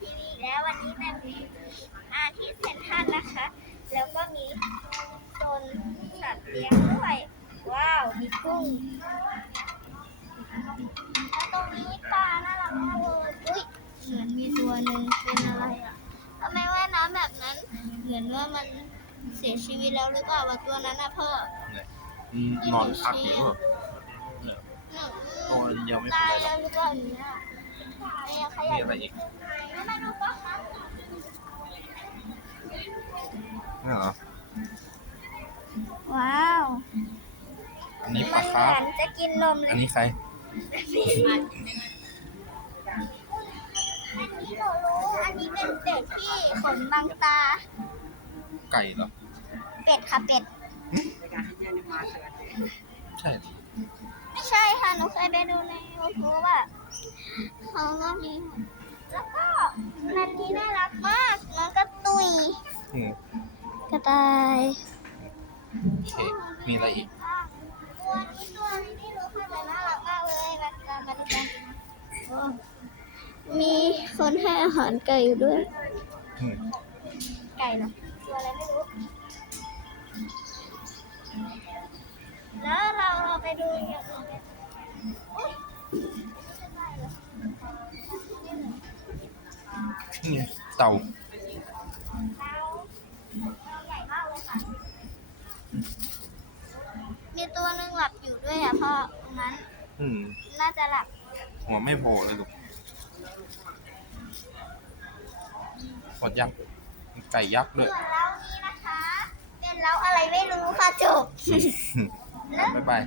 ทีวีอีกแล้ววันนี้แบบมีอาที่เซ็นทรัลนะคะ แล้วก็มีโซนสัตว์เลี้ยงด้วย ว้าว มีกุ้งแล้วตรงนี้ปลาน่ารักมากเลยอุ้ยเหมือนมีตัวหนึ่งเป็นอะไรอะทำไมว่ายน้ำแบบนั้น เหมือนว่ามันเสียชีวิตแล้วหรือเปล่าวะตัวนั้นนะพ่ออืมนอนพักอยู่เหรอเนี่ยหนึ่งโอ้ยยังไม่เป็นตายไรหรแล้อวกหรือเปล่าเนี่ยเนี่ยขมียายอะไรอีกมาดูปะคะ นี่เหรอ ว้าวอันนี้มัปลานเหคาร์ฟมือนจะกินนมเลอันยนี้ใคร อันนี้หนูรู้อันนี้เป็นเป็ดที่ขนบางตา ไก่เหรอ เป็ดค่ะเป็ด ใช่เหรอไม่ใช่ค่ะหนูเคยไปดูในยูทูบอะเขาก็มี แล้วก็นันนี้น่ารักมากน้องกระตุยอืมกระต่ายโอเคมีอะไรอีก ตัวนี้ตัวนี้ไม่รู้ค่ะแต่น่ารักมากเลยมาตามมาดูกันโอ้มีคนให้อาหารไก่อยู่ด้วย อืมไก่เนาะตัวอะไรไม่รู้ แล้วเราเราไปดูอย่างอื่นกันอุ๊ย นี่เต่าเราเราใหญ่มากเลยค่ะมีตัวหนึ่งหลับอยู่ด้วยอะพ่อตรงนั้น อืม น่าจะหลับ หัวไม่โผล่เลยลูกหดยักษ์มีไก่ยักษ์ด้วยส่วนเรานี้นะคะ เป็นเราอะไรไม่รู้ค่ะจบ บ๊ายบาย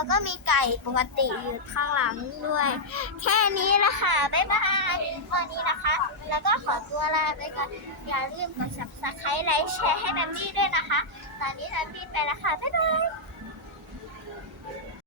แล้วก็มีไก่ปกติอยู่ข้างหลังด้วย แค่นี้ละค่ะ บ๊ายบายวันนี้นะคะ แล้วก็ขอตัวลาไปก่อน อย่าลืมกด subscribe ไลค์แชร์ให้แบมบี้ด้วยนะคะ ตอนนี้แบมบี้ไปแล้วค่ะ บ๊ายบาย